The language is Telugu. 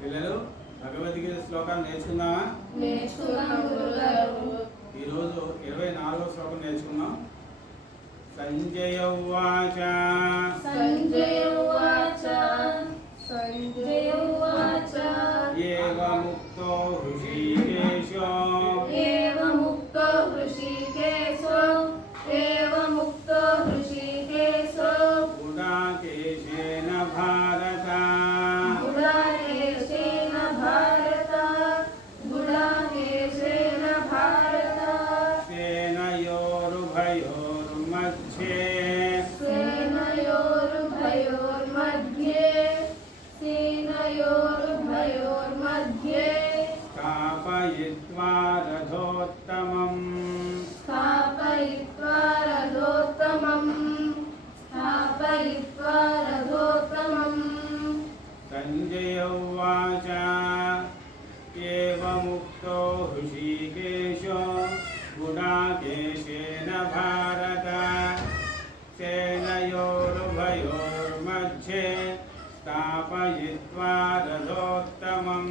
పిల్లలు భగవద్గీత శ్లోకాలు నేర్చుకుందామా? ఈరోజు 24వ శ్లోకం నేర్చుకుందాం. సంజయ ఉవాచ ఏవముక్తో హృషీకేశో గుడాకేశేన భారత సేనయోరుభయోర్मध्ये స్థాపయిత్వా రథోత్తమం సంజయ ఉవాచ ఏవముక్తో హృషీకేశో గుడాకేశేన భారత సేనయోరుభయోర్मध्ये స్థాపయిత్వా రథోత్తమం